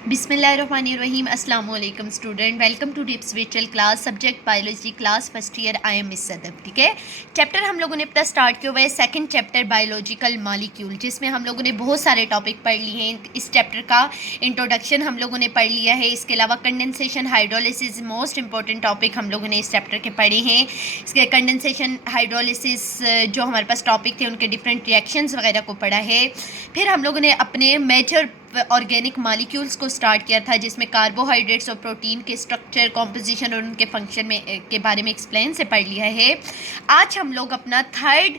बिस्मिल्लाहिर्रहमानिर्रहीम। अस्सलाम वालेकुम स्टूडेंट, वेलकम टू टिप्स विचुअल class, subject biology, class first year. I am miss Sadab. ठीक है, चैप्टर हम लोगों ने अपना स्टार्ट किया हुआ है सेकंड चैप्टर बायोलॉजिकल मॉलिक्यूल, जिसमें हम लोगों ने बहुत सारे टॉपिक पढ़ लिए हैं। इस चैप्टर का इंट्रोडक्शन हम लोगों ने पढ़ लिया है। इसके अलावा condensation hydrolysis most important topic हम लोगों ने इस चैप्टर के पढ़े हैं। इसके कंडेंसेशन हाइड्रोलिसिस जो हमारे पास टॉपिक थे उनके डिफरेंट रिएक्शंस वगैरह को पढ़ा है। फिर हम लोगों ने अपने मेजर ऑर्गेनिक मॉलिक्यूल्स को स्टार्ट किया था, जिसमें कार्बोहाइड्रेट्स और प्रोटीन के स्ट्रक्चर, कॉम्पोजिशन और उनके फंक्शन में के बारे में एक्सप्लेन से पढ़ लिया है। आज हम लोग अपना थर्ड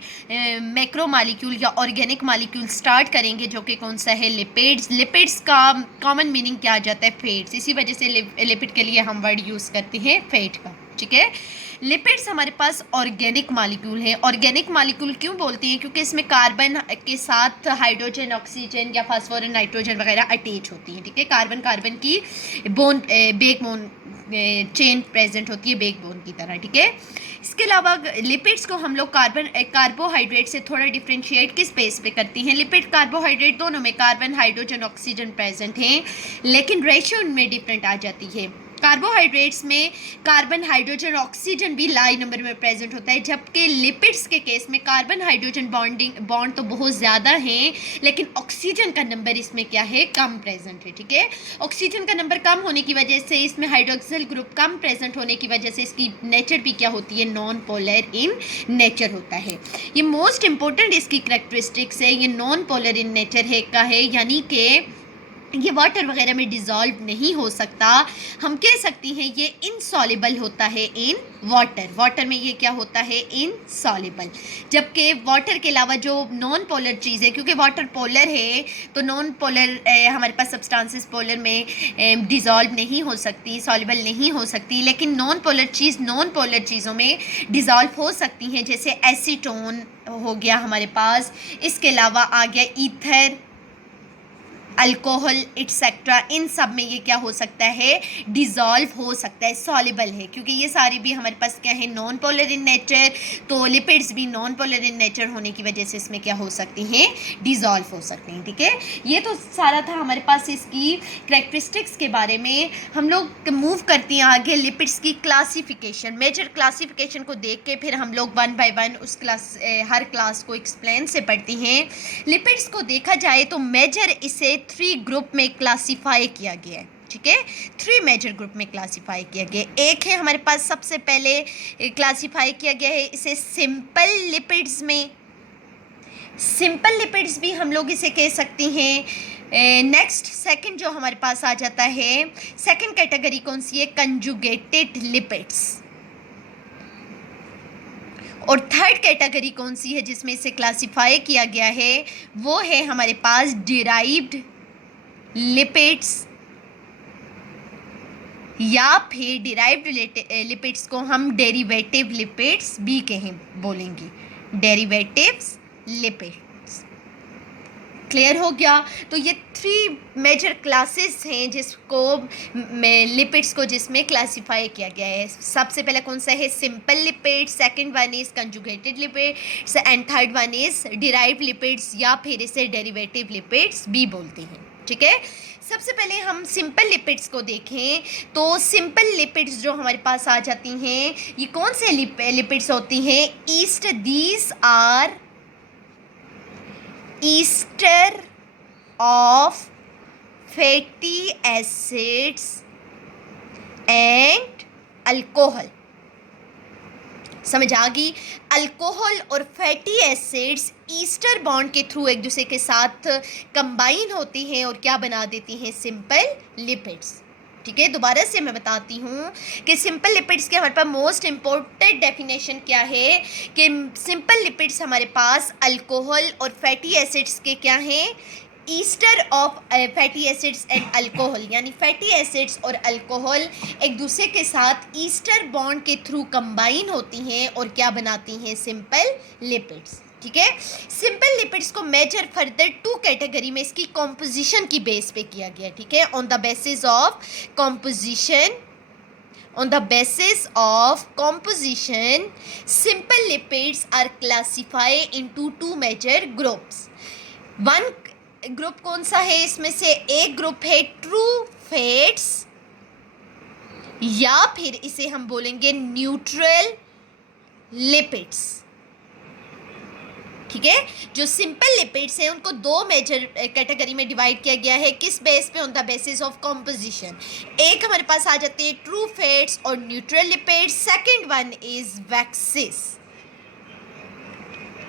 मैक्रो मॉलिक्यूल या ऑर्गेनिक मॉलिक्यूल स्टार्ट करेंगे, जो कि कौन सा है? लिपिड्स। लिपिड्स का कॉमन मीनिंग क्या आ जाता है? फैट्स। इसी वजह से लिपिड के लिए हम वर्ड यूज़ करते हैं फैट का। ठीक है, लिपिड्स हमारे पास ऑर्गेनिक मॉलिक्यूल है। ऑर्गेनिक मॉलिक्यूल क्यों बोलते हैं? क्योंकि इसमें कार्बन के साथ हाइड्रोजन, ऑक्सीजन या फास्फोरस, नाइट्रोजन वगैरह अटैच होती हैं। ठीक है, कार्बन कार्बन की बैकबोन चेन प्रेजेंट होती है, बैकबोन की तरह। ठीक है, इसके अलावा लिपिड्स को हम लोग कार्बोहाइड्रेट से थोड़ा डिफ्रेंशिएट किस बेस पे करती हैं? लिपिड कार्बोहाइड्रेट दोनों में कार्बन, हाइड्रोजन, ऑक्सीजन प्रेजेंट हैं, लेकिन रेशियो उनमें डिफरेंट आ जाती है। कार्बोहाइड्रेट्स में कार्बन, हाइड्रोजन, ऑक्सीजन भी लाइन नंबर में प्रेजेंट होता है, जबकि लिपिड्स के केस में कार्बन हाइड्रोजन बॉन्ड तो बहुत ज़्यादा हैं, लेकिन ऑक्सीजन का नंबर इसमें क्या है? कम प्रेजेंट है। ठीक है, ऑक्सीजन का नंबर कम होने की वजह से, इसमें हाइड्रोक्सिल ग्रुप कम प्रेजेंट होने की वजह से इसकी नेचर भी क्या होती है? नॉन पोलर इन नेचर होता है। ये मोस्ट इंपॉर्टेंट इसकी करेक्टरिस्टिक्स है, ये नॉन पोलर इन नेचर है, यानी कि ये वाटर वगैरह में डिज़ोल्व नहीं हो सकता। हम कह सकते हैं ये इनसॉल्युबल होता है इन वाटर में ये क्या होता है? इनसॉल्युबल। जबकि वाटर के अलावा जो नॉन पोलर चीज़ है, क्योंकि वाटर पोलर है तो नॉन पोलर हमारे पास सब्सटेंसेस पोलर में डिज़ोल्व नहीं हो सकती, सॉल्युबल नहीं हो सकती, लेकिन नॉन पोलर चीज़ों में डिज़ोल्व हो सकती हैं, जैसे एसीटोन हो गया हमारे पास। इसके अलावा आ गया ईथर, अल्कोहल एटसेट्रा। इन सब में ये क्या हो सकता है? डिज़ोल्व हो सकता है, सॉल्युबल है, क्योंकि ये सारी भी हमारे पास क्या है? Non polar in nature. तो लिपिड्स भी नॉन पोलर इन नेचर होने की वजह से इसमें क्या हो सकती हैं? डिज़ोल्व हो सकती हैं। ठीक है, ये तो सारा था हमारे पास इसकी करेक्टरिस्टिक्स के बारे में। हम लोग मूव करती हैं आगे लिपिड्स की क्लासिफिकेशन। मेजर क्लासिफिकेशन को देख के फिर हम लोग one by one her class को एक्सप्लेन से पढ़ती हैं। लिपिड्स को देखा जाए तो मेजर इसे 3 ग्रुप में क्लासीफाई किया गया है। ठीक है, 3 मेजर ग्रुप में क्लासीफाई किया गया है। एक है हमारे पास सबसे पहले क्लासीफाई किया गया है इसे सिंपल लिपिड्स में। सिंपल लिपिड्स भी हम लोग इसे कह सकते हैं। नेक्स्ट सेकंड जो हमारे पास आ जाता है, सेकंड कैटेगरी कौन सी है? Conjugated lipids. और थर्ड कैटेगरी कौन सी है जिसमें इसे क्लासीफाई किया गया है? वो है हमारे पास डिराइव्ड लिपिड्स, या फिर डिराइव्ड लिपिड्स को हम डेरिवेटिव लिपिड्स भी बोलेंगे। Derivatives lipids. क्लियर हो गया? तो ये 3 मेजर क्लासेस हैं जिसको लिपिड्स को जिसमें क्लासीफाई किया गया है। सबसे पहले कौन सा है? Simple lipids, second one is conjugated lipids and third one is derived lipids, या फिर इसे डेरिवेटिव लिपिड्स भी बोलते हैं। ठीक है, सबसे पहले हम सिंपल लिपिड्स को देखें तो सिंपल लिपिड्स जो हमारे पास आ जाती हैं, ये कौन से लिपिड्स होती हैं? These are ester of fatty acids and alcohol। समझ आ गई? अल्कोहल और फैटी एसिड्स ईस्टर बॉन्ड के थ्रू एक दूसरे के साथ कंबाइन होती हैं और क्या बना देती हैं? Simple lipids. ठीक है, दोबारा से मैं बताती हूँ कि सिंपल लिपिड्स के हमारे पास मोस्ट इम्पोर्टेंट डेफिनेशन क्या है कि सिंपल लिपिड्स हमारे पास अल्कोहल और फैटी एसिड्स के क्या हैं? Easter of fatty acids and alcohol, यानी फैटी एसिड्स और अल्कोहल एक दूसरे के साथ ईस्टर बॉन्ड के थ्रू कंबाइन होती हैं और क्या बनाती हैं? Simple lipids. ठीक है, सिंपल लिपिड्स को मेजर फर्दर 2 कैटेगरी में इसकी कॉम्पोजिशन की बेस पे किया गया। ठीक है, on the basis of composition, simple lipids are classified into 2 major groups. One group कौन सा है इसमें से? एक ग्रुप है ट्रू फैट्स, या फिर इसे हम बोलेंगे न्यूट्रल लिपिड्स। ठीक है, जो सिंपल लिपिड्स हैं उनको दो मेजर कैटेगरी में डिवाइड किया गया है। किस बेस पे? On the basis of composition. एक हमारे पास आ जाते हैं ट्रू फैट्स और neutral lipids, second one is waxes.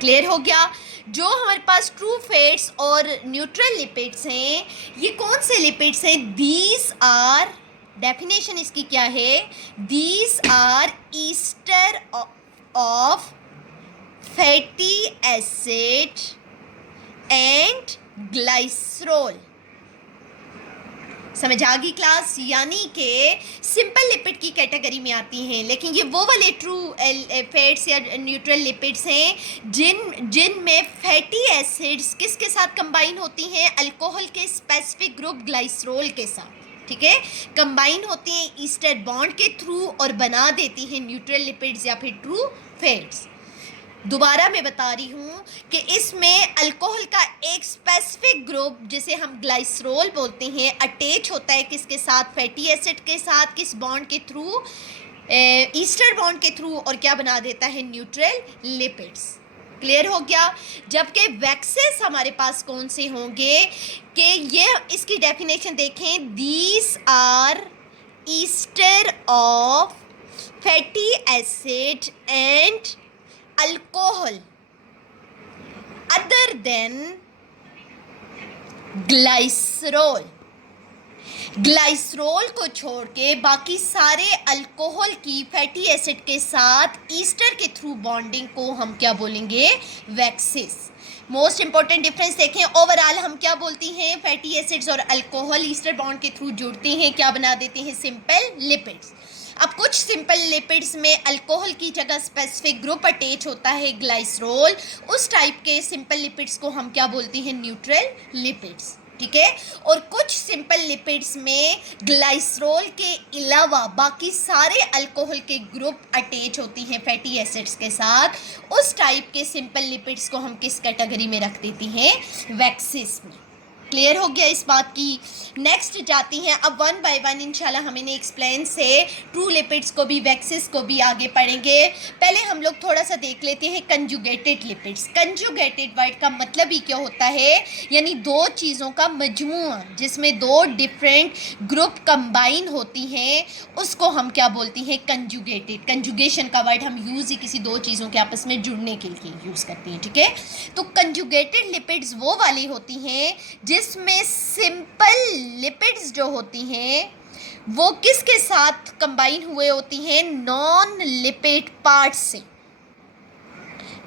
Clear हो गया? जो हमारे पास ट्रू फैट्स और न्यूट्रल लिपिड्स हैं, ये कौन से लिपिड्स हैं? दीज आर, डेफिनेशन इसकी क्या है? These are ester of fatty acid and glycerol. समझ आ गई क्लास? यानी कि सिंपल लिपिड की कैटेगरी में आती हैं, लेकिन ये वो वाले ट्रू फैट्स या न्यूट्रल लिपिड्स हैं जिनमें फैटी एसिड्स किसके साथ कंबाइन होती हैं? अल्कोहल के स्पेसिफिक ग्रुप ग्लाइसरोल के साथ। ठीक है, कंबाइन होती हैं ईस्टर बॉन्ड के थ्रू और बना देती हैं न्यूट्रल लिपिड्स या फिर ट्रू फैट्स। दोबारा मैं बता रही हूँ कि इसमें अल्कोहल का एक स्पेसिफिक ग्रुप जिसे हम ग्लाइसरोल बोलते हैं अटैच होता है किसके साथ? फैटी एसिड के साथ। किस बॉन्ड के थ्रू? ईस्टर बॉन्ड के थ्रू, और क्या बना देता है? Neutral lipids. क्लियर हो गया? जबकि वैक्सेस हमारे पास कौन से होंगे कि ये इसकी डेफिनेशन देखें, these are ester of fatty acid and alcohol other than glycerol. Glycerol को छोड़ के बाकी सारे अल्कोहल की फैटी एसिड के साथ ईस्टर के थ्रू बॉन्डिंग को हम क्या बोलेंगे? वैक्सेस। मोस्ट इंपॉर्टेंट डिफरेंस देखें, ओवरऑल हम क्या बोलती हैं? फैटी एसिड्स और अल्कोहल ईस्टर बॉन्ड के थ्रू जुड़ते हैं, क्या बना देते हैं? Simple lipids. अब कुछ सिंपल लिपिड्स में अल्कोहल की जगह स्पेसिफिक ग्रुप अटैच होता है ग्लाइसरोल, उस टाइप के सिंपल लिपिड्स को हम क्या बोलते हैं? Neutral lipids. ठीक है, और कुछ सिंपल लिपिड्स में ग्लाइसरोल के अलावा बाकी सारे अल्कोहल के ग्रुप अटैच होती हैं फैटी एसिड्स के साथ, उस टाइप के सिंपल लिपिड्स को हम किस कैटेगरी में रख देती हैं? वैक्सेस में। क्लियर हो गया इस बात की? नेक्स्ट जाती हैं अब वन बाय वन इंशाल्लाह हम इन्हें एक्सप्लेन से ट्रू लिपिड्स को भी वैक्सेस को भी आगे पढ़ेंगे। पहले हम लोग थोड़ा सा देख लेते हैं कंजुगेटेड लिपिड्स। कंजुगेटेड वर्ड का मतलब ही क्या होता है? यानी दो चीज़ों का मजमुआ जिसमें दो डिफरेंट ग्रुप कंबाइन होती हैं, उसको हम क्या बोलती हैं? कंजुगेटेड। कंजुगेशन का वर्ड हम यूज़ ही किसी दो चीज़ों के आपस में जुड़ने के लिए यूज़ करते हैं। ठीक है, तो कंजुगेटेड लिपिड्स वो वाली होती हैं जिसमें सिंपल लिपिड्स जो होती हैं वो किसके साथ कंबाइन हुए होती हैं? नॉन लिपिड पार्ट से।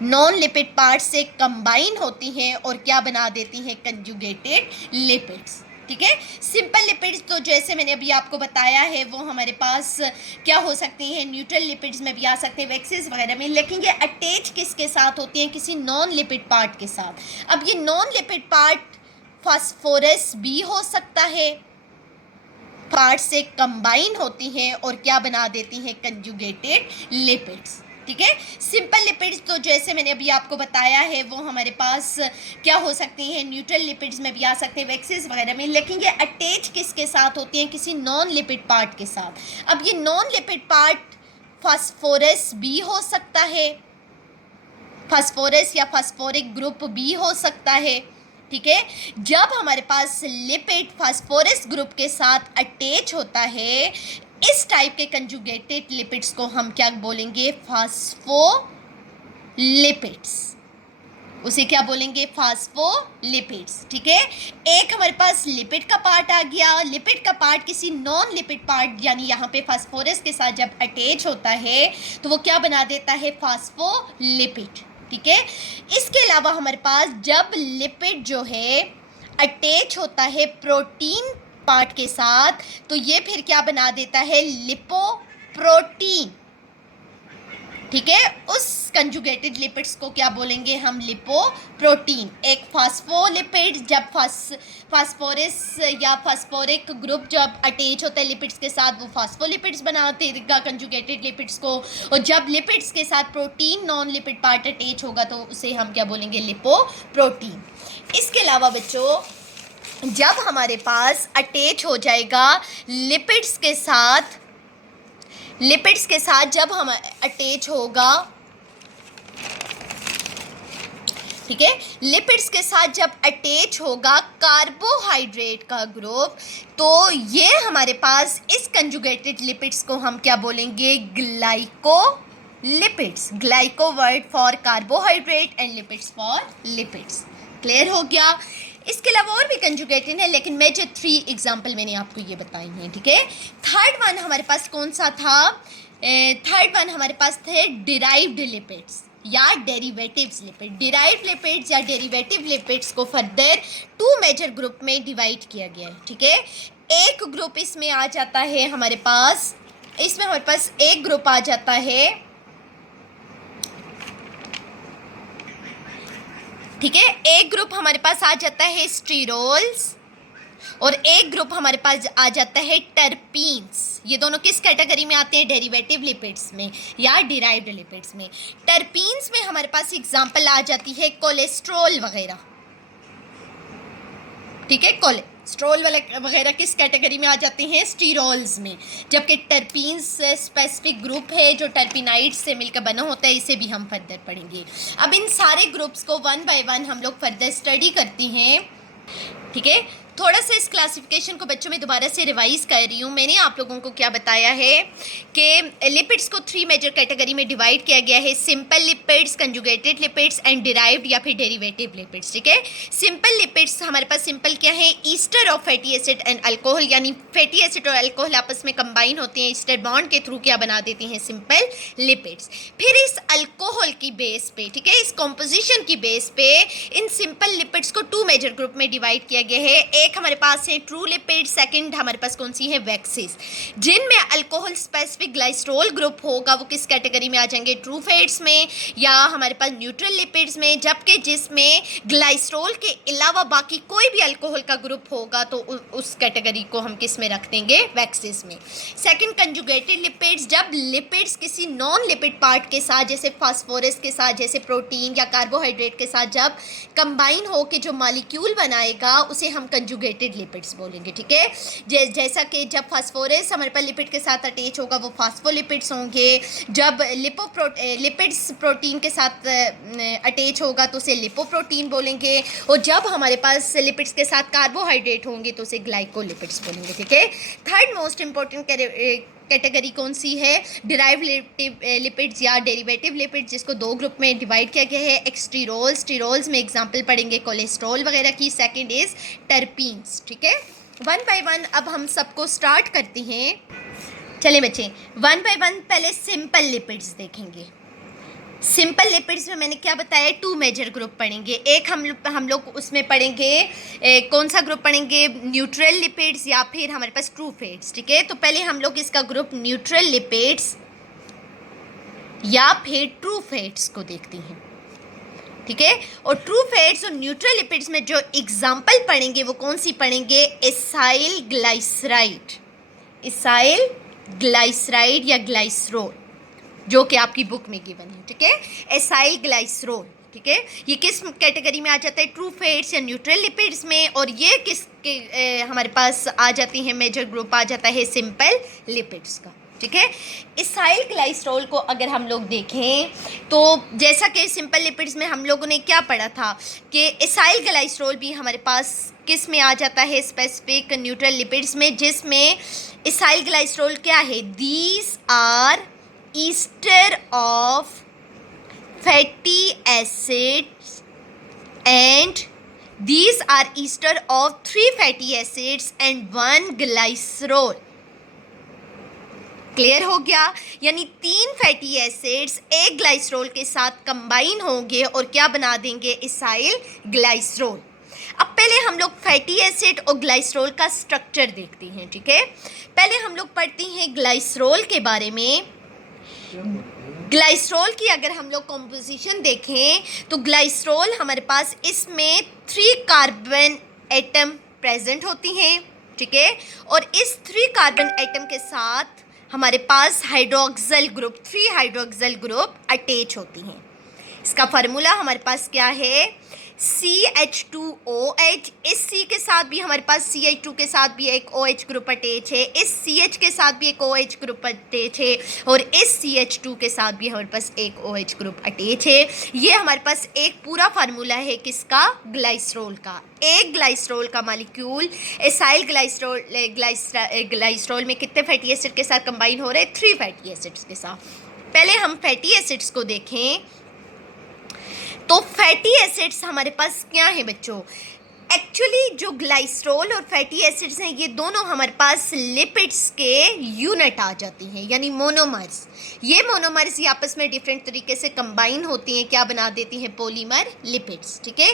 नॉन लिपिड पार्ट से कंबाइन होती हैं और क्या बना देती हैं? Conjugated lipids. ठीक है, सिंपल लिपिड्स तो जैसे मैंने अभी आपको बताया है वो हमारे पास क्या हो सकती हैं? न्यूट्रल लिपिड्स में भी आ सकते हैं, वैक्सेस वगैरह में, लेकिन ये अटैच किसके साथ होती हैं? किसी नॉन लिपिड पार्ट के साथ। अब ये नॉन लिपिड पार्ट फास्फोरस भी हो सकता है, पार्ट से कंबाइन होती हैं और क्या बना देती हैं? Conjugated lipids. ठीक है, सिंपल लिपिड्स तो जैसे मैंने अभी आपको बताया है वो हमारे पास क्या हो सकती हैं? न्यूट्रल लिपिड्स में भी आ सकते हैं, वैक्सेस वगैरह में, लेकिन ये अटैच किसके साथ होती हैं? किसी नॉन लिपिड पार्ट के साथ। अब ये नॉन लिपिड पार्ट फास्फोरस भी हो सकता है, फास्फोरस या फास्फोरिक ग्रुप भी हो सकता है। ठीक है, जब हमारे पास लिपिड फास्फोरस ग्रुप के साथ अटैच होता है, इस टाइप के कंजुगेटेड लिपिड्स को हम क्या बोलेंगे? फास्फोलिपिड्स। उसे क्या बोलेंगे? फास्फोलिपिड्स। ठीक है, एक हमारे पास लिपिड का पार्ट आ गया। लिपिड का पार्ट किसी नॉन लिपिड पार्ट यानी यहाँ पे फास्फोरस के साथ जब अटैच होता है तो वो क्या बना देता है? फास्फोलिपिड। ठीक है, इसके अलावा हमारे पास जब लिपिड जो है अटैच होता है प्रोटीन पार्ट के साथ तो ये फिर क्या बना देता है? लिपोप्रोटीन। ठीक है, उस कंजुगेटेड लिपिड्स को क्या बोलेंगे हम? लिपोप्रोटीन। एक फास्फोलिपिड जब फास्फोरस या फास्फोरिक ग्रुप जब अटैच होता है लिपिड्स के साथ वो फास्फोलिपिड्स बनाते हैं कंजुगेटेड लिपिड्स को, और जब लिपिड्स के साथ protein non lipid part attach होगा तो उसे हम क्या बोलेंगे? लिपोप्रोटीन। इसके अलावा बच्चों जब हमारे पास अटैच हो जाएगा लिपिड्स के साथ, जब हम अटैच होगा, ठीक है, लिपिड्स के साथ जब अटैच होगा कार्बोहाइड्रेट का ग्रुप, तो ये हमारे पास इस कंजुगेटेड लिपिड्स को हम क्या बोलेंगे, glycolipids. Glyco word for carbohydrate and lipids for lipids. Clear हो गया। इसके अलावा और भी कंजुगेटेड है, लेकिन मेजर 3 एग्जाम्पल मैंने आपको ये बताई हैं, ठीक है। थर्ड वन हमारे पास कौन सा था, थर्ड वन हमारे पास थे डिराइव्ड लिपिड्स या डेरिवेटिव्स लिपिड। डिराइव्ड लिपिड्स या डेरिवेटिव लिपिड्स को फर्दर 2 मेजर ग्रुप में डिवाइड किया गया है, ठीक है। एक ग्रुप इसमें आ जाता है हमारे पास, एक ग्रुप आ जाता है, ठीक है, एक ग्रुप हमारे पास आ जाता है स्टीरोल्स और एक ग्रुप हमारे पास आ जाता है टर्पीन्स। ये दोनों किस कैटेगरी में आते हैं, डेरिवेटिव लिपिड्स में या डिराइव्ड लिपिड्स में। टर्पीन्स में हमारे पास एग्जांपल आ जाती है कोलेस्ट्रॉल वगैरह, ठीक है। कोलेस्ट्रॉल वगैरह किस कैटेगरी में आ जाते हैं, स्टीरोल्स में। जबकि टर्पीन्स स्पेसिफिक ग्रुप है जो टर्पिनाइड्स से मिलकर बना होता है, इसे भी हम फर्दर पढ़ेंगे। अब इन सारे ग्रुप्स को 1 बाय 1 हम लोग फर्दर स्टडी करते हैं, ठीक है। थोड़ा सा इस क्लासिफिकेशन को बच्चों में दोबारा से रिवाइज कर रही हूँ। मैंने आप लोगों को क्या बताया है कि लिपिड्स को 3 मेजर कैटेगरी में डिवाइड किया गया है, simple lipids, conjugated lipids and derived या फिर डेरिवेटिव लिपिड्स, ठीक है। सिंपल लिपिड्स हमारे पास सिंपल क्या है, Easter of fatty acid and alcohol, यानी फैटी एसिड और अल्कोहल आपस में कंबाइन होते हैं, ईस्टर बॉन्ड के थ्रू क्या बना देती हैं, सिंपल लिपिड्स। फिर इस अल्कोहल की बेस पे, ठीक है, इस कॉम्पोजिशन की बेस पे इन सिंपल लिपिड्स को 2 मेजर ग्रुप में डिवाइड किया गया है। एक हमारे पास है ट्रू लिपिड, सेकंड हमारे पास कौन सी है, वैक्सेस। जिनमें अल्कोहल स्पेसिफिक ग्लाइसरॉल ग्रुप होगा वो किस कैटेगरी में आ जाएंगे, ट्रू फैट्स में या हमारे पास न्यूट्रल लिपिड्स में। जबकि जिसमें ग्लाइसरॉल के अलावा बाकी कोई भी अल्कोहल का ग्रुप होगा तो उस कैटेगरी को हम किस में रख देंगे, वैक्सेस में। सेकंड कंजुगेटेड लिपिड्स, जब लिपिड्स किसी नॉन लिपिड पार्ट के साथ, जैसे फास्फोरस के साथ, जैसे प्रोटीन या कार्बोहाइड्रेट के साथ जब कंबाइन हो के जो मॉलिक्यूल बनाएगा उसे हम कंजुगेटेड लिपिड्स बोलेंगे, ठीक है। जैसा कि जब फास्फोरस हमारे पास लिपिड के साथ अटैच होगा वो फास्फोलिपिड्स होंगे, जब लिपिड्स प्रोटीन के साथ अटैच होगा तो उसे लिपोप्रोटीन बोलेंगे, और जब हमारे पास लिपिड्स के साथ कार्बोहाइड्रेट होंगे तो उसे ग्लाइकोलिपिड्स बोलेंगे, ठीक है। थर्ड मोस्ट इंपॉर्टेंट कैटेगरी कौन सी है, डिराइव्ड लिपिड्स या डेरिवेटिव लिपिड्स, जिसको 2 ग्रुप में डिवाइड किया गया है। एक्सटीरोल्स, स्टीरोल्स में एग्जांपल पढ़ेंगे कोलेस्ट्रॉल वगैरह की। सेकंड इज टर्पीन्स, ठीक है। 1 बाय 1 अब हम सबको स्टार्ट करते हैं। चलें बच्चे, 1 बाय 1 पहले सिंपल लिपिड्स देखेंगे। सिंपल लिपिड्स में मैंने क्या बताया, 2 मेजर ग्रुप पढ़ेंगे। एक हम लोग उसमें पढ़ेंगे कौन सा ग्रुप पढ़ेंगे, न्यूट्रल लिपिड्स या फिर हमारे पास ट्रू फैट्स, ठीक है। तो पहले हम लोग इसका ग्रुप न्यूट्रल लिपिड्स या फिर ट्रू फैट्स को देखते हैं, ठीक है। और ट्रू फैट्स और न्यूट्रल लिपिड्स में जो एग्जाम्पल पढ़ेंगे वो कौन सी पढ़ेंगे, एसाइल ग्लाइसराइड, एसाइल ग्लाइसराइड या ग्लाइसरोल, जो कि आपकी बुक में गिवन है, ठीक है। एसाइल ग्लाइसरोल, ठीक है, ये किस कैटेगरी में आ जाता है, ट्रू फैट्स या न्यूट्रल लिपिड्स में। और ये हमारे पास आ जाती है, मेजर ग्रुप आ जाता है सिंपल लिपिड्स का, ठीक है। एसाइल ग्लाइसरोल को अगर हम लोग देखें तो जैसा कि सिंपल लिपिड्स में हम लोगों ने क्या पढ़ा था कि एसाइल ग्लाइसरोल भी हमारे पास किस में आ जाता है, स्पेसिफिक न्यूट्रल लिपिड्स में, जिसमें एसाइल ग्लाइसरोल क्या है, these are ester of fatty acids and these are ester of 3 fatty acids and 1 glycerol। Clear हो गया, यानी 3 फैटी एसिड्स एक ग्लाइसरोल के साथ कंबाइन होंगे और क्या बना देंगे, एसाइल ग्लाइसरोल। अब पहले हम लोग फैटी एसिड और ग्लाइसरोल का स्ट्रक्चर देखते हैं, ठीक है। पहले हम लोग पढ़ते हैं ग्लाइसरोल के बारे में। ग्लाइसरोल की अगर हम लोग कॉम्पोजिशन देखें तो ग्लाइसरोल हमारे पास इसमें 3 कार्बन एटम प्रेजेंट होती हैं, ठीक है। और इस 3 कार्बन एटम के साथ हमारे पास hydroxyl group, 3 hydroxyl group attach होती हैं। इसका फार्मूला हमारे पास क्या है, CH2OH, इस C के साथ भी हमारे पास CH2 के साथ भी एक OH ग्रुप अटैच है, इस CH के साथ भी एक OH ग्रुप अटैच है और इस CH2 के साथ भी हमारे पास एक OH ग्रुप अटैच है। ये हमारे पास एक पूरा फार्मूला है किसका, ग्लाइसरॉल का। एक ग्लाइसरॉल का मॉलिक्यूल एसाइल ग्लाइसरॉल में कितने फैटी एसिड के साथ कंबाइन हो रहे हैं, 3 फैटी एसिड्स के साथ। पहले हम फैटी एसिड्स को देखें तो फैटी एसिड्स हमारे पास क्या है बच्चों, एक्चुअली जो ग्लाइसरॉल और फैटी एसिड्स हैं ये दोनों हमारे पास लिपिड्स के यूनिट आ जाती हैं, यानी मोनोमर्स। ये मोनोमर्स ये आपस में डिफरेंट तरीके से कंबाइन होती हैं, क्या बना देती हैं, पॉलीमर लिपिड्स। ठीक है,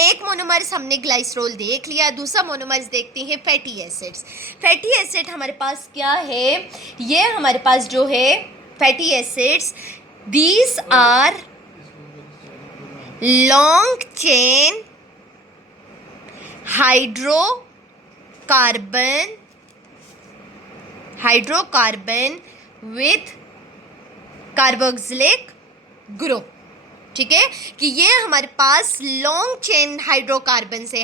एक मोनोमर्स हमने ग्लाइसरॉल देख लिया, दूसरा मोनोमर्स देखते हैं फैटी एसिड्स। फैटी एसिड हमारे पास क्या है, ये हमारे पास जो है fatty acids, these are long chain hydrocarbon with carboxylic group. ठीक है, कि ये हमारे पास लॉन्ग चेन हाइड्रोकार्बन से,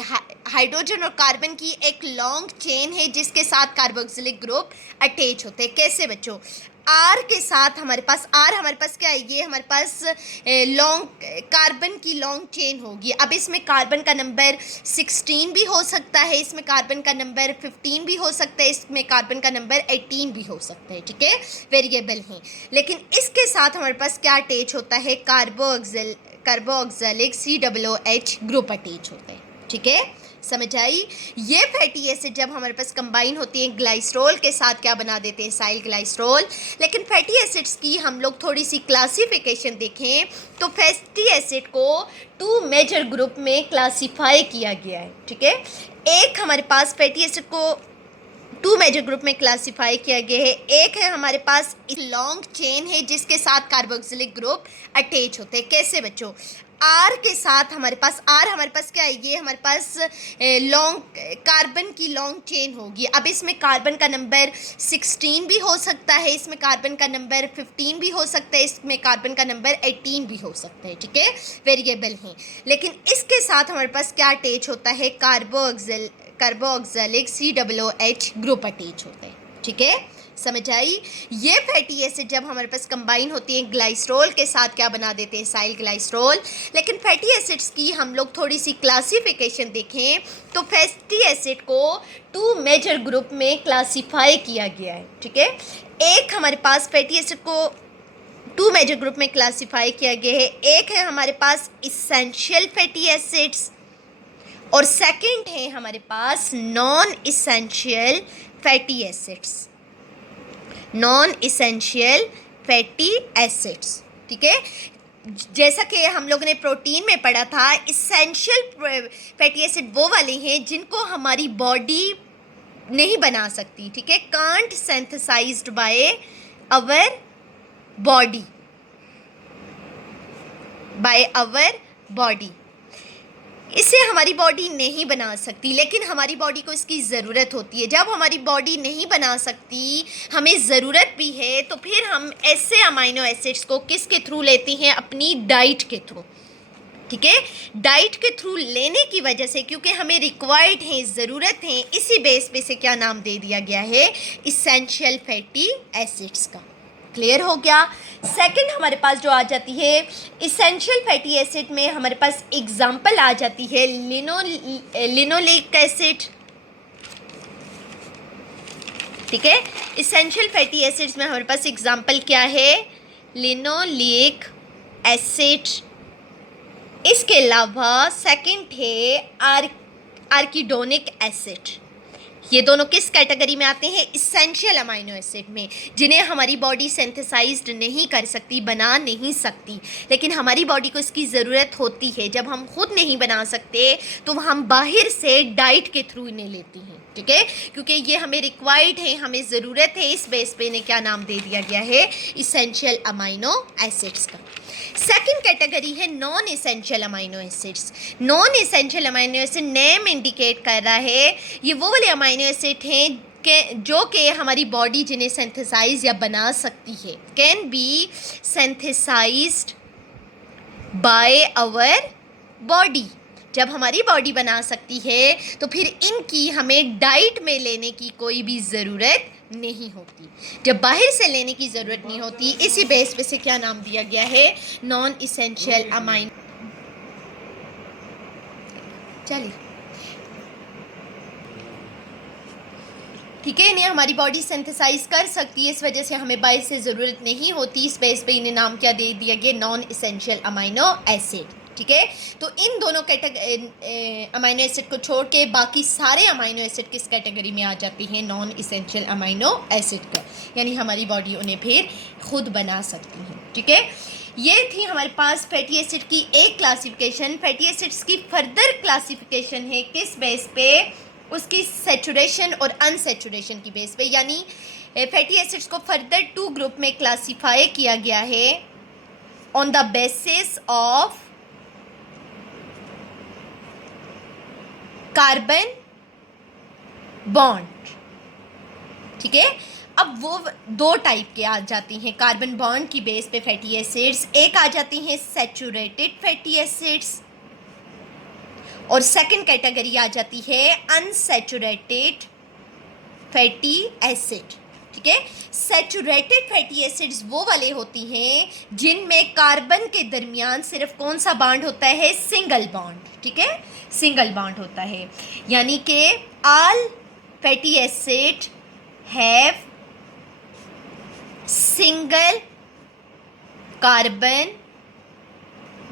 हाइड्रोजन और कार्बन की एक लॉन्ग चेन है जिसके साथ कार्बोक्सिलिक ग्रुप अटैच होते हैं। कैसे बच्चों, आर के साथ हमारे पास, आर हमारे पास क्या है, ये हमारे पास लॉन्ग कार्बन की लॉन्ग चेन होगी। अब इसमें कार्बन का नंबर 16 भी हो सकता है, इसमें कार्बन का नंबर 15 भी हो सकता है, इसमें कार्बन का नंबर 18 भी हो सकता है। ठीक है, वेरिएबल हैं। लेकिन इसके साथ हमारे पास क्या अटैच होता है, कार्बोक्सिलिक COOH ग्रुप अटैच होता है। ठीक है, समझ आई। ये फैटी एसिड जब हमारे पास कंबाइन होती हैं ग्लाइसरॉल के साथ क्या बना देते हैं, एसाइल ग्लाइसरॉल। लेकिन फैटी एसिड्स की हम लोग थोड़ी सी क्लासिफिकेशन देखें तो फैटी एसिड को 2 मेजर ग्रुप में क्लासीफाई किया गया है। ठीक है, एक हमारे पास फैटी एसिड को 2 मेजर ग्रुप में क्लासीफाई किया गया है। एक है हमारे पास लॉन्ग चेन है जिसके साथ कार्बोक्सिलिक ग्रुप अटैच होते हैं। कैसे बच्चों, आर के साथ हमारे पास, आर हमारे पास क्या है, ये हमारे पास लॉन्ग कार्बन की लॉन्ग चेन होगी। अब इसमें कार्बन का नंबर 16 भी हो सकता है, इसमें कार्बन का नंबर 15 भी हो सकता है, इसमें कार्बन का नंबर 18 भी हो सकता है। ठीक है, वेरिएबल हैं। लेकिन इसके साथ हमारे पास क्या अटैच होता है, कार्बोक्सिलिक COOH ग्रुप अटैच होता है। ठीक है, समझ आई। ये फैटी एसिड जब हमारे पास कंबाइन होती हैं ग्लाइसरॉल के साथ क्या बना देते हैं, एसाइल ग्लाइसरॉल। लेकिन फैटी एसिड्स की हम लोग थोड़ी सी क्लासिफिकेशन देखें तो फैटी एसिड को 2 मेजर ग्रुप में क्लासीफाई किया गया है। ठीक है, एक हमारे पास फैटी एसिड को 2 मेजर ग्रुप में क्लासीफाई किया गया है। एक है हमारे पास इसेंशियल फैटी एसिड्स और सेकंड है हमारे पास non essential fatty acids, non essential fatty acids. ठीक है, जैसा कि हम लोगों ने प्रोटीन में पढ़ा था, इसेंशियल फैटी एसिड वो वाले हैं जिनको हमारी बॉडी नहीं बना सकती। ठीक है, can't synthesized by our body, इसे हमारी बॉडी नहीं बना सकती, लेकिन हमारी बॉडी को इसकी ज़रूरत होती है। जब हमारी बॉडी नहीं बना सकती, हमें ज़रूरत भी है, तो फिर हम ऐसे अमाइनो एसिड्स को किसके थ्रू लेते हैं, अपनी डाइट के थ्रू। ठीक है, डाइट के थ्रू लेने की वजह से, क्योंकि हमें रिक्वायर्ड है, ज़रूरत है, इसी बेस पे से क्या नाम दे दिया गया है, इसेंशियल फैटी एसिड्स का। क्लियर हो गया। सेकंड हमारे पास जो आ जाती है इसेंशियल फैटी एसिड में, हमारे पास एग्जांपल आ जाती है लिनोलेक एसिड। ठीक है, इसेंशियल फैटी एसिड्स में हमारे पास एग्जांपल क्या है, लिनोलेक एसिड। इसके अलावा सेकंड है आर्किडोनिक एसिड। ये दोनों किस कैटेगरी में आते हैं, इसेंशियल अमाइनो एसिड में, जिन्हें हमारी बॉडी सिंथेसाइज्ड नहीं कर सकती, बना नहीं सकती, लेकिन हमारी बॉडी को इसकी ज़रूरत होती है। जब हम खुद नहीं बना सकते तो हम बाहर से डाइट के थ्रू इन्हें लेती हैं। ठीक है, क्योंकि ये हमें रिक्वायर्ड है, हमें ज़रूरत है, इस बेस पे इन्हें क्या नाम दे दिया गया है, इसेंशियल अमाइनो एसिड्स का। सेकंड कैटेगरी है non essential amino acids. Non essential amino acid name indicate कर रहा है, ये वो वाले अमाइनो एसिड हैं जो कि हमारी बॉडी जिन्हें सिंथेसाइज या बना सकती है, can be synthesized by our body. जब हमारी बॉडी बना सकती है तो फिर इनकी हमें डाइट में लेने की कोई भी ज़रूरत नहीं होती, जब बाहर से लेने की ज़रूरत नहीं होती। इसी बेस पे से क्या नाम दिया गया है, नॉन इसेंशियल अमाइनो। चलिए ठीक है, इन्हें हमारी बॉडी सिंथेसाइज कर सकती है, इस वजह से हमें बाहर से ज़रूरत नहीं होती। इस बेस पे इन्हें नाम क्या दे दिया गया, नॉन इसेंशियल अमाइनो एसिड। ठीक है, तो इन दोनों अमाइनो एसिड को छोड़ के बाकी सारे अमाइनो एसिड किस कैटेगरी में आ जाती हैं, नॉन इसेंशियल अमाइनो एसिड का, यानी हमारी बॉडी उन्हें फिर खुद बना सकती है। ठीक है, ये थी हमारे पास फैटी एसिड की एक क्लासिफिकेशन। फैटी एसिड्स की फर्दर क्लासिफिकेशन है किस बेस पे, उसकी सेचुरेशन और अनसेचुरेशन की बेस पे, यानी फैटी एसिड्स को फर्दर 2 ग्रुप में क्लासिफाई किया गया है on the basis of carbon bond. ठीक है, अब वो 2 टाइप के आ जाती हैं कार्बन बॉन्ड की बेस पे फैटी एसिड्स। एक आ जाती हैं सैचुरेटेड फैटी एसिड्स और सेकंड कैटेगरी आ जाती है अनसैचुरेटेड फैटी एसिड। ठीक है, सैचुरेटेड फैटी एसिड्स वो वाले होती हैं जिनमें कार्बन के दरमियान सिर्फ कौन सा बॉन्ड होता है, सिंगल बॉन्ड। ठीक है, सिंगल बॉन्ड होता है, यानी कि all fatty acid have single carbon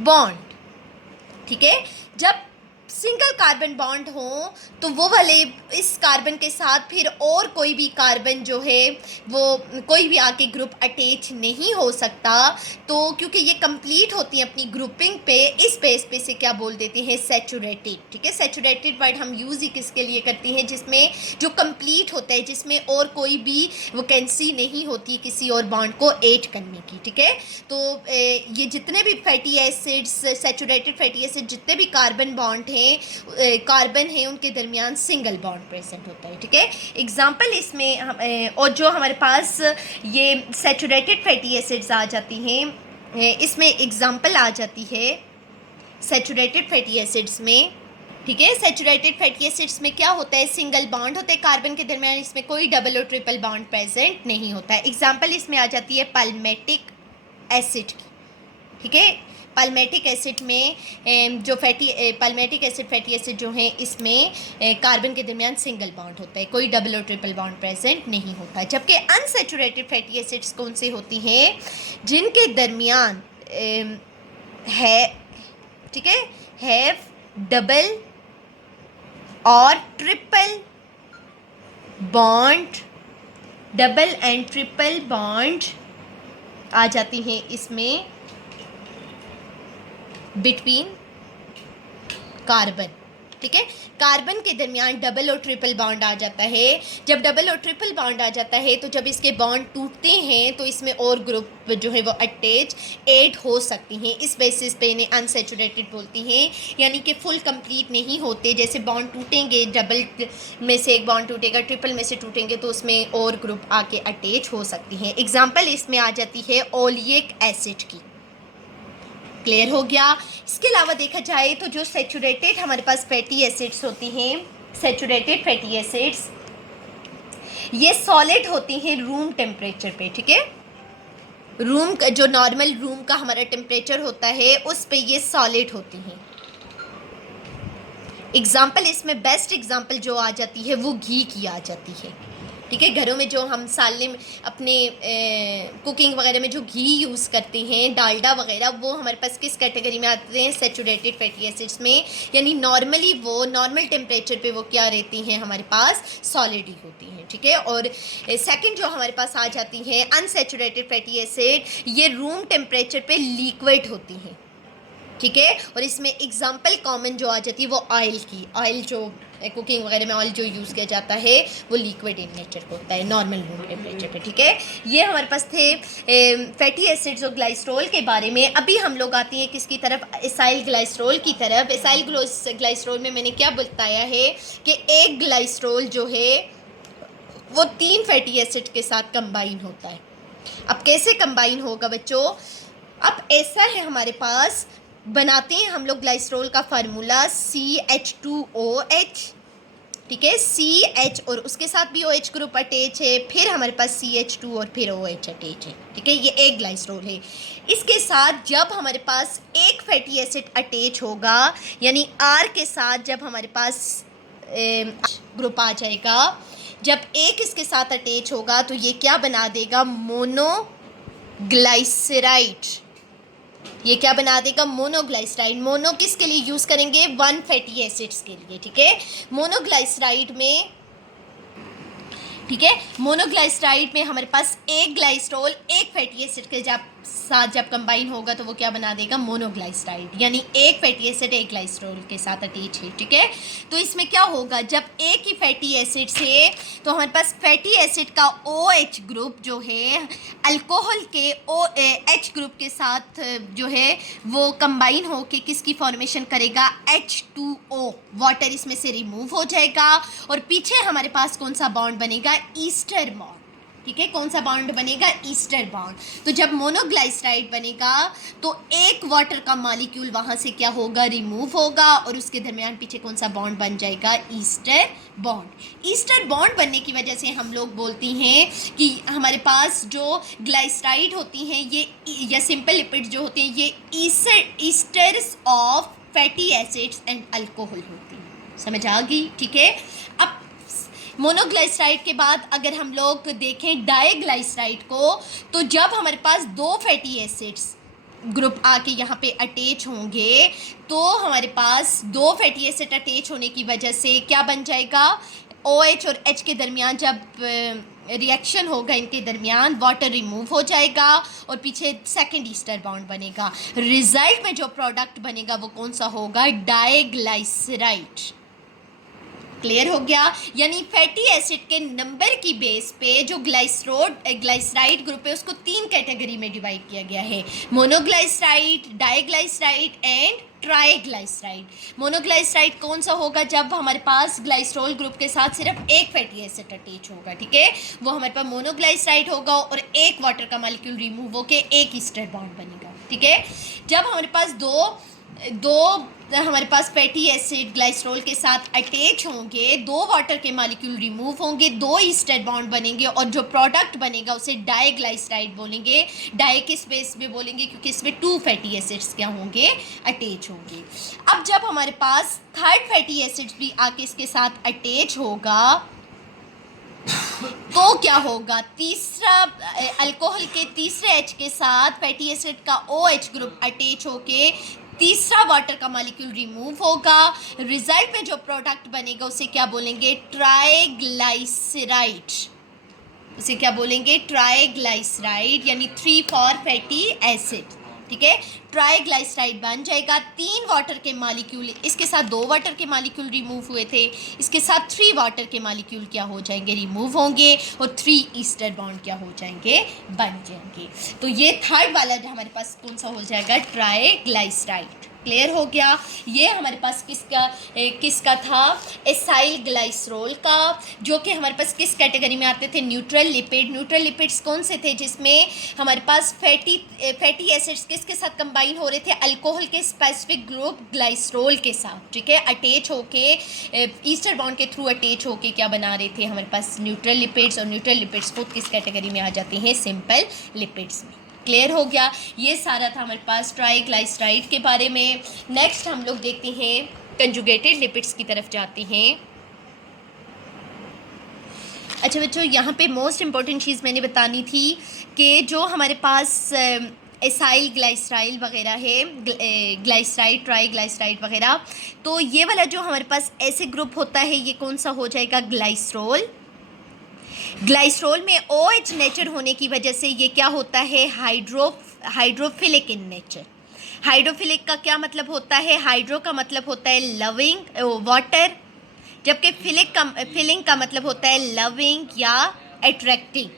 bond. ठीक है, जब सिंगल कार्बन बॉन्ड हो तो वो वाले इस कार्बन के साथ फिर और कोई भी कार्बन जो है वो कोई भी आके ग्रुप अटैच नहीं हो सकता, तो क्योंकि ये कंप्लीट होती हैं अपनी ग्रुपिंग पे, इस बेस पे से क्या बोल देते हैं, सैचुरेटेड। ठीक है, सैचुरेटेड वर्ड हम यूज़ ही किसके लिए करते हैं, जिसमें जो कंप्लीट होता है, जिसमें और कोई भी वैकेंसी नहीं होती किसी और बॉन्ड को ऐड करने की। ठीक है, तो ये जितने भी fatty acids, saturated fatty acid, जितने भी कार्बन बॉन्ड हैं, कार्बन है उनके दरमियान सिंगल बॉन्ड प्रेजेंट होता है। ठीक है, एग्जांपल इसमें हम और जो हमारे पास ये सैचुरेटेड फैटी एसिड्स आ जाती हैं, इसमें एग्जांपल आ जाती है सैचुरेटेड फैटी एसिड्स में। ठीक है, सैचुरेटेड फैटी एसिड्स में क्या होता है, सिंगल बॉन्ड होता है कार्बन के दरमियान, इसमें कोई डबल और ट्रिपल बॉन्ड प्रेजेंट नहीं होता है। एग्जांपल इसमें आ जाती है पाल्मेटिक एसिड की। ठीक है, पाल्मेटिक एसिड में जो पाल्मेटिक एसिड फैटी एसिड जो है, इसमें कार्बन के दरमियान सिंगल बॉन्ड होता है, कोई डबल और ट्रिपल बॉन्ड प्रेजेंट नहीं होता है। जबकि अनसैचुरेटेड फैटी एसिड्स कौन से होती हैं, जिनके दरमियान है, ठीक है, हैव डबल और triple bond, double and triple bond आ जाती हैं इसमें बिटवीन कार्बन। ठीक है, कार्बन के दरमियान डबल और ट्रिपल बॉन्ड आ जाता है। जब डबल और ट्रिपल बॉन्ड आ जाता है तो जब इसके बॉन्ड टूटते हैं तो इसमें और ग्रुप जो है वो अटैच ऐड हो सकती हैं, इस बेसिस पे इन्हें अनसैचुरेटेड बोलती हैं, यानी कि फुल कंप्लीट नहीं होते। जैसे बॉन्ड टूटेंगे, डबल में से एक बॉन्ड टूटेगा, ट्रिपल में से टूटेंगे तो उसमें और ग्रुप आके अटैच हो सकती हैं। एग्जाम्पल इसमें आ जाती है ओलिक एसिड की। क्लियर हो गया। इसके अलावा देखा जाए तो जो सैचुरेटेड हमारे पास फैटी एसिड्स होती हैं, सैचुरेटेड फैटी एसिड्स ये सॉलिड होती हैं रूम टेम्परेचर पे। ठीक है, रूम का जो नॉर्मल रूम का हमारा टेम्परेचर होता है उस पे ये सॉलिड होती हैं। एग्जाम्पल इसमें बेस्ट एग्जाम्पल जो आ जाती है वो घी की आ जाती है। ठीक है, घरों में जो हम सालने में अपने कुकिंग वगैरह में जो घी यूज़ करते हैं, डालडा वगैरह, वो हमारे पास किस कैटेगरी में आते हैं, सैचुरेटेड फैटी एसिड्स में, यानी नॉर्मली वो नॉर्मल टेम्परेचर पे वो क्या रहती हैं, हमारे पास सॉलिड ही होती हैं। ठीक है, और सेकंड जो हमारे पास आ जाती हैं अनसैचुरेटेड फैटी एसिड, ये रूम टेम्परेचर पे लिक्विड होती हैं। ठीक है, और इसमें एग्जाम्पल कॉमन जो आ जाती है वो ऑयल की, ऑयल जो कुकिंग वगैरह में ऑयल जो यूज़ किया जाता है वो लिक्विड इन नेचर का होता है, नॉर्मल रूम टेम्परेचर पे। ठीक है, ये हमारे पास थे फैटी एसिड्स और ग्लाइस्ट्रोल के बारे में। अभी हम लोग आते हैं किसकी तरफ, एसाइल ग्लाइस्ट्रोल की तरफ। एसाइल ग्लाइस्ट्रोल में मैंने क्या बताया है कि एक ग्लाइस्ट्रोल जो है वो 3 फैटी एसिड के साथ कंबाइन होता है। अब कैसे कंबाइन होगा बच्चों, अब ऐसा है हमारे पास बनाते हैं हम लोग ग्लाइसरॉल का फार्मूला CH2OH, ठीक है, CH और उसके साथ भी OH ग्रुप अटैच है, फिर हमारे पास CH2 और फिर OH अटैच है, ठीक है, ये एक ग्लाइसरॉल है। इसके साथ जब हमारे पास एक फैटी एसिड अटैच होगा, यानी R के साथ जब हमारे पास ग्रुप आ जाएगा, जब एक इसके साथ अटैच होगा तो ये क्या बना देगा, मोनोग्लाइसराइड। ये क्या बना देगा, मोनोग्लाइसराइड। मोनो किसके लिए यूज़ करेंगे, वन फैटी एसिड्स के लिए, ठीक है। मोनोग्लाइसराइड में, ठीक है, मोनोग्लाइसराइड में हमारे पास एक ग्लाइसरॉल एक फैटी एसिड के साथ जब कंबाइन होगा तो वो क्या बना देगा, मोनोग्लाइसराइड, यानी एक फैटी एसिड एक ग्लाइसरॉल के साथ अटैच है, ठीक है। तो इसमें क्या होगा, जब एक ही फैटी एसिड से, तो हमारे पास फैटी एसिड का OH ग्रुप जो है अल्कोहल के OH ग्रुप के साथ जो है वो कंबाइन होके किसकी फॉर्मेशन करेगा, H2O, वाटर इसमें से रिमूव हो जाएगा और पीछे हमारे पास कौन सा बॉन्ड बनेगा, ईस्टर बॉन्ड, ठीक है। कौन सा बॉन्ड बनेगा, ईस्टर बॉन्ड। तो जब मोनोग्लाइसराइड बनेगा तो एक वाटर का मॉलिक्यूल वहाँ से क्या होगा, रिमूव होगा और उसके दरमियान पीछे कौन सा बॉन्ड बन जाएगा, ईस्टर बॉन्ड। ईस्टर बॉन्ड बनने की वजह से हम लोग बोलते हैं कि हमारे पास जो ग्लाइसराइड होती हैं ये या सिंपल लिपिड जो होते हैं ये esters of fatty acids and alcohol होती हैं। समझ आ गई, ठीक है। अब मोनोग्लाइसराइड के बाद अगर हम लोग देखें डाइग्लाइसराइड को, तो जब हमारे पास दो फैटी एसिड्स ग्रुप आके यहाँ पे अटैच होंगे तो हमारे पास दो फैटी एसिड अटैच होने की वजह से क्या बन जाएगा, OH और H के दरमियान जब रिएक्शन होगा इनके दरमियान वाटर रिमूव हो जाएगा और पीछे सेकंड ईस्टर बॉन्ड बनेगा। रिजल्ट में जो प्रोडक्ट बनेगा वो कौन सा होगा, डाइग्लाइसराइड। क्लियर हो गया, यानी फैटी एसिड के नंबर की बेस पे जो ग्लाइसराइड ग्रुप है उसको तीन कैटेगरी में डिवाइड किया गया है, मोनोग्लाइसराइड, डाइग्लाइसराइड एंड ट्राइग्लाइसराइड। मोनोग्लाइसराइड कौन सा होगा, जब हमारे पास ग्लाइसरॉल ग्रुप के साथ सिर्फ एक फैटी एसिड अटैच होगा, ठीक है, वो हमारे पास मोनोग्लाइसराइड होगा और एक वाटर का मॉलिक्यूल रिमूव होके एक ईस्टर बॉन्ड बनेगा, ठीक है। जब हमारे पास दो हमारे पास फैटी एसिड ग्लाइसरॉल के साथ अटैच होंगे, दो वाटर के मॉलिक्यूल रिमूव होंगे, दो ईस्टर बॉन्ड बनेंगे और जो प्रोडक्ट बनेगा उसे डाइग्लाइसराइड बोलेंगे। डाई किस बेस में बोलेंगे, क्योंकि इसमें टू फैटी एसिड्स क्या होंगे, अटैच होंगे। अब जब हमारे पास थर्ड फैटी एसिड भी आके इसके साथ अटैच होगा तो क्या होगा, तीसरा अल्कोहल के तीसरे H के साथ फैटी एसिड का OH ग्रुप अटैच होके तीसरा वाटर का मॉलिक्यूल रिमूव होगा। रिजल्ट में जो प्रोडक्ट बनेगा उसे क्या बोलेंगे, ट्राइग्लाइसराइड। उसे क्या बोलेंगे, ट्राइग्लाइसराइड, यानी 3 फॉर फैटी एसिड, ठीक है। ट्राइग्लाइसराइड बन जाएगा। 3 वाटर के मॉलिक्यूल, इसके साथ 2 वाटर के मॉलिक्यूल रिमूव हुए थे, इसके साथ 3 वाटर के मॉलिक्यूल क्या हो जाएंगे, रिमूव होंगे और 3 ईस्टर बॉन्ड क्या हो जाएंगे, बन जाएंगे। तो ये थर्ड वाला जो हमारे पास कौन सा हो जाएगा, ट्राइग्लाइसराइड। क्लियर हो गया। ये हमारे पास किसका था, एसाइल ग्लाइसरॉल का, जो कि हमारे पास किस कैटेगरी में आते थे, न्यूट्रल लिपिड। न्यूट्रल लिपिड्स कौन से थे, जिसमें हमारे पास फैटी एसिड्स किसके साथ कंबाइन हो रहे थे, अल्कोहल के स्पेसिफिक ग्रुप ग्लाइसरॉल के साथ, ठीक है, अटैच होके ईस्टर बॉन्ड के थ्रू अटैच होके क्या बना रहे थे हमारे पास, न्यूट्रल लिपिड्स। और न्यूट्रल लिपिड्स को किस कैटेगरी में आ जाते हैं, सिंपल लिपिड्स में। क्लियर हो गया। ये सारा था हमारे पास ट्राइग्लाइसराइड के बारे में। नेक्स्ट हम लोग देखते हैं कंजुगेटेड लिपिड्स की तरफ जाते हैं। अच्छा बच्चों, यहाँ पे मोस्ट इम्पॉर्टेंट चीज़ मैंने बतानी थी कि जो हमारे पास एसाइल ग्लाइसराइल वगैरह है, ग्लाइसराइड, ट्राइग्लाइसराइड वगैरह, तो ये वाला जो हमारे पास ऐसे ग्रुप होता है ये कौन सा हो जाएगा, ग्लाइसरॉल। ग्लाइसरॉल में OH नेचर होने की वजह से ये क्या होता है, हाइड्रोफिलिक इन नेचर। हाइड्रोफिलिक का क्या मतलब होता है, हाइड्रो का मतलब होता है लविंग, वाटर, जबकि फिलिंग का मतलब होता है लविंग या अट्रैक्टिंग,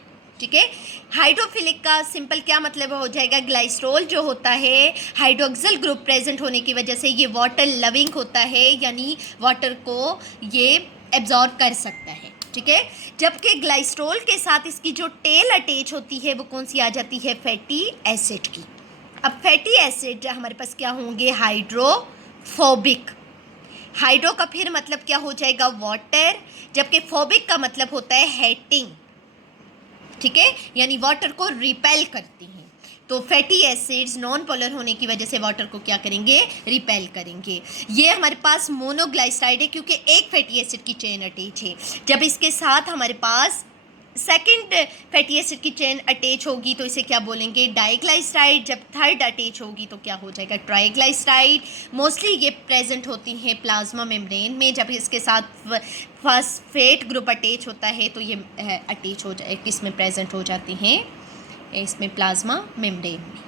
ठीक है। हाइड्रोफिलिक का सिंपल क्या मतलब हो जाएगा, ग्लाइसरॉल जो होता है हाइड्रोक्सिल ग्रुप प्रेजेंट होने की वजह से ये वाटर लविंग होता है, यानी वाटर को ये एब्जॉर्ब कर सकता है, ठीक है। जबकि ग्लाइसरॉल के साथ इसकी जो टेल अटैच होती है वो कौन सी आ जाती है, फैटी एसिड की। अब फैटी एसिड हमारे पास क्या होंगे, हाइड्रोफोबिक। हाइड्रो का फिर मतलब क्या हो जाएगा, वाटर, जबकि फोबिक का मतलब होता है हेटिंग, ठीक है, यानी वाटर को रिपेल करती हैं। तो फैटी एसिड्स नॉन पोलर होने की वजह से वाटर को क्या करेंगे, रिपेल करेंगे। ये हमारे पास मोनोग्लाइसराइड है क्योंकि एक फैटी एसिड की चेन अटैच है। जब इसके साथ हमारे पास सेकंड फैटी एसिड की चेन अटैच होगी तो इसे क्या बोलेंगे, डाइग्लाइसराइड। जब थर्ड अटैच होगी तो क्या हो जाएगा, ट्राइग्लाइसराइड। मोस्टली ये प्रेजेंट होती हैं प्लाज्मा मेम्ब्रेन में। जब इसके साथ फॉस्फेट ग्रुप अटैच होता है तो ये अटैच हो जाए, किस में प्रेजेंट हो जाती हैं, इसमें प्लाज्मा मेम्ब्रेन में।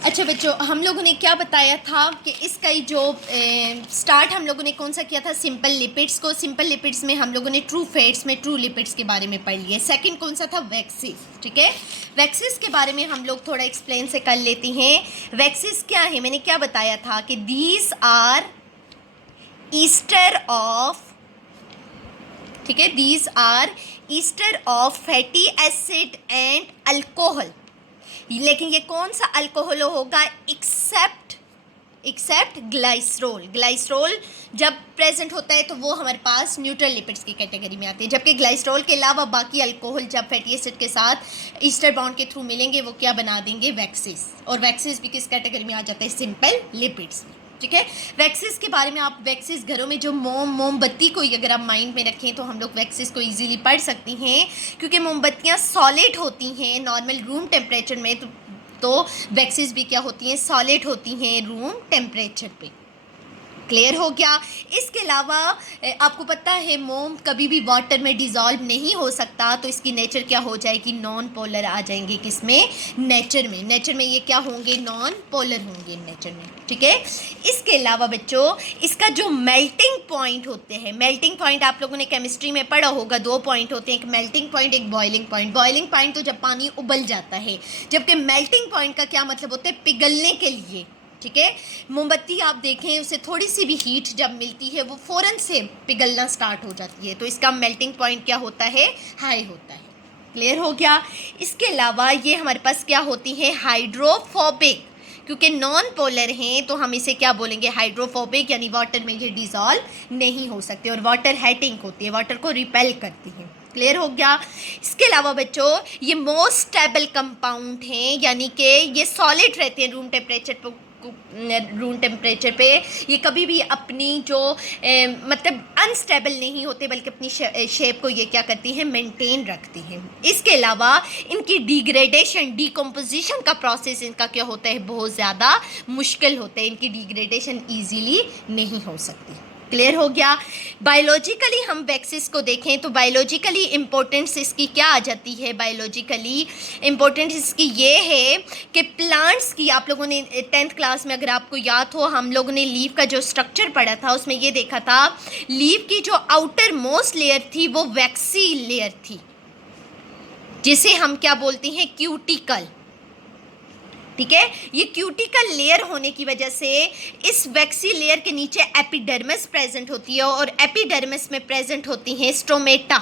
अच्छा बच्चों, हम लोगों ने क्या बताया था कि इसका ही जो स्टार्ट हम लोगों ने कौन सा किया था, सिंपल लिपिड्स को। सिंपल लिपिड्स में हम लोगों ने ट्रू फैट्स में ट्रू लिपिड्स के बारे में पढ़ लिया। सेकंड कौन सा था, वैक्सीज, ठीक है। वैक्सीज के बारे में हम लोग थोड़ा एक्सप्लेन से कर लेते हैं। वैक्सीज क्या है, मैंने क्या बताया था कि दीज आर ईस्टर ऑफ, ठीक है, these are ester of fatty acid and alcohol. लेकिन ये कौन सा अल्कोहल होगा, एक्सेप्ट ग्लाइसरोल। ग्लाइसरोल जब प्रेजेंट होता है तो वो हमारे पास न्यूट्रल लिपिड्स की कैटेगरी में आते हैं, जबकि ग्लाइसरोल के अलावा बाकी अल्कोहल जब फैटी एसिड के साथ ईस्टर बॉन्ड के थ्रू मिलेंगे वो क्या बना देंगे, वैक्सीज। और वैक्सीज भी किस कैटेगरी में आ जाता है, सिंपल लिपिड्स में, ठीक है। वैक्सीज के बारे में, आप वैक्सीज घरों में जो मोमबत्ती को अगर आप माइंड में रखें तो हम लोग वैक्सीज को इजीली पढ़ सकती हैं, क्योंकि मोमबत्तियाँ सॉलिड होती हैं नॉर्मल रूम टेम्परेचर में, तो वैक्सीज भी क्या होती हैं, सॉलिड होती हैं रूम टेम्परेचर पे। क्लियर हो गया। इसके अलावा आपको पता है मोम कभी भी वाटर में डिज़ोल्व नहीं हो सकता, तो इसकी नेचर क्या हो जाएगी, नॉन पोलर आ जाएंगे, किसमें, नेचर में। नेचर में ये क्या होंगे, नॉन पोलर होंगे नेचर में, ठीक है। इसके अलावा बच्चों इसका जो मेल्टिंग पॉइंट होते हैं, मेल्टिंग पॉइंट आप लोगों ने केमिस्ट्री में पढ़ा होगा, दो पॉइंट होते हैं, एक मेल्टिंग पॉइंट, एक बॉइलिंग पॉइंट। बॉइलिंग पॉइंट तो जब पानी उबल जाता है, जबकि मेल्टिंग पॉइंट का क्या मतलब होता है, पिघलने के लिए, ठीक है। मोमबत्ती आप देखें, उसे थोड़ी सी भी हीट जब मिलती है वो फ़ौरन से पिघलना स्टार्ट हो जाती है, तो इसका मेल्टिंग पॉइंट क्या होता है, हाई होता है। क्लियर हो गया। इसके अलावा ये हमारे पास क्या होती है, हाइड्रोफोबिक, क्योंकि नॉन पोलर हैं तो हम इसे क्या बोलेंगे, हाइड्रोफोबिक, यानी वाटर में ये डिज़ोल्व नहीं हो सकते। और वाटर हेटिंग होती है, वाटर को रिपेल करती है। क्लियर हो गया। इसके अलावा बच्चों ये मोस्ट स्टेबल कंपाउंड हैं, यानी कि ये सॉलिड रहते हैं रूम टेम्परेचर पे। ये कभी भी अपनी जो मतलब अनस्टेबल नहीं होते, बल्कि अपनी शेप को ये क्या करती हैं, मेंटेन रखती हैं। इसके अलावा इनकी डिग्रेडेशन, डिकम्पोजिशन का प्रोसेस इनका क्या होता है, बहुत ज़्यादा मुश्किल होता है, इनकी डिग्रेडेशन ईजीली नहीं हो सकती। क्लियर हो गया। बायोलॉजिकली हम वैक्सीज को देखें तो बायोलॉजिकली इम्पोर्टेंस इसकी क्या आ जाती है, बायोलॉजिकली इम्पोर्टेंस इसकी ये है कि प्लांट्स की, आप लोगों ने 10th क्लास में अगर आपको याद हो, हम लोगों ने लीफ का जो स्ट्रक्चर पढ़ा था उसमें ये देखा था, लीफ की जो आउटर मोस्ट लेयर थी वो वैक्सी लेयर थी, जिसे हम क्या बोलते हैं, क्यूटिकल, ठीक है। ये क्यूटिकल लेयर होने की वजह से इस वैक्सी लेयर के नीचे एपिडर्मिस प्रेजेंट होती है, और एपिडर्मिस में प्रेजेंट होती हैं स्ट्रोमेटा।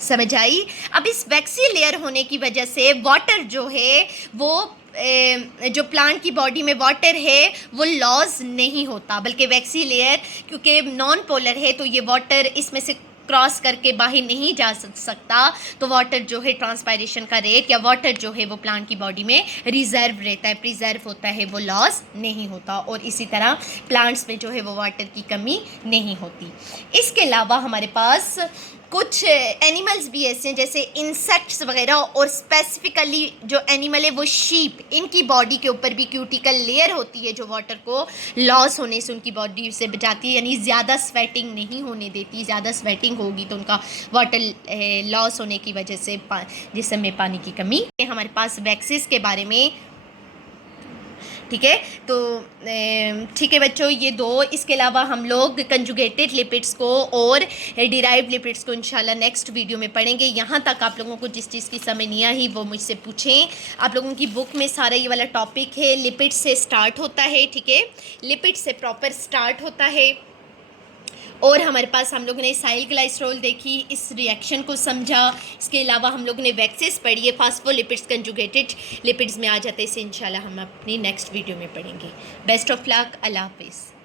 समझ आई। अब इस वैक्सी लेयर होने की वजह से वाटर जो है वो जो प्लांट की बॉडी में वाटर है वो लॉस नहीं होता, बल्कि वैक्सी लेयर क्योंकि नॉन पोलर है तो ये वाटर इसमें से क्रॉस करके बाहर नहीं जा सकता, तो वाटर जो है ट्रांसपायरेशन का रेट या वाटर जो है वो प्लांट की बॉडी में रिजर्व रहता है, प्रिजर्व होता है, वो लॉस नहीं होता, और इसी तरह प्लांट्स में जो है वो वाटर की कमी नहीं होती। इसके अलावा हमारे पास कुछ एनिमल्स भी ऐसे हैं जैसे इंसेक्ट्स वगैरह, और स्पेसिफिकली जो एनिमल है वो शीप, इनकी बॉडी के ऊपर भी क्यूटिकल लेयर होती है जो वाटर को लॉस होने से उनकी बॉडी से बचाती है, यानी ज़्यादा स्वेटिंग नहीं होने देती। ज़्यादा स्वेटिंग होगी तो उनका वाटर लॉस होने की वजह से जिस्म में पानी की कमी। हमारे पास वैक्सीज के बारे में, ठीक है। तो ठीक है बच्चों, ये दो। इसके अलावा हम लोग कंजुगेटेड लिपिड्स को और डिराइव्ड लिपिड्स को इंशाल्लाह नेक्स्ट वीडियो में पढ़ेंगे। यहाँ तक आप लोगों को जिस चीज़ की समझ नहीं आई वो मुझसे पूछें। आप लोगों की बुक में सारा ये वाला टॉपिक है, लिपिड से स्टार्ट होता है, ठीक है, लिपिड से प्रॉपर स्टार्ट होता है, और हमारे पास हम लोगों ने साइल ग्लाइसरॉल देखी, इस रिएक्शन को समझा। इसके अलावा हम लोगों ने वैक्सेस पढ़ी है, फास्फोलिपिड्स, कंजुगेटेड लिपिड्स में आ जाते हैं। इसे इंशाल्लाह हम अपनी नेक्स्ट वीडियो में पढ़ेंगे। बेस्ट ऑफ लक, अल्लाह हाफिज़।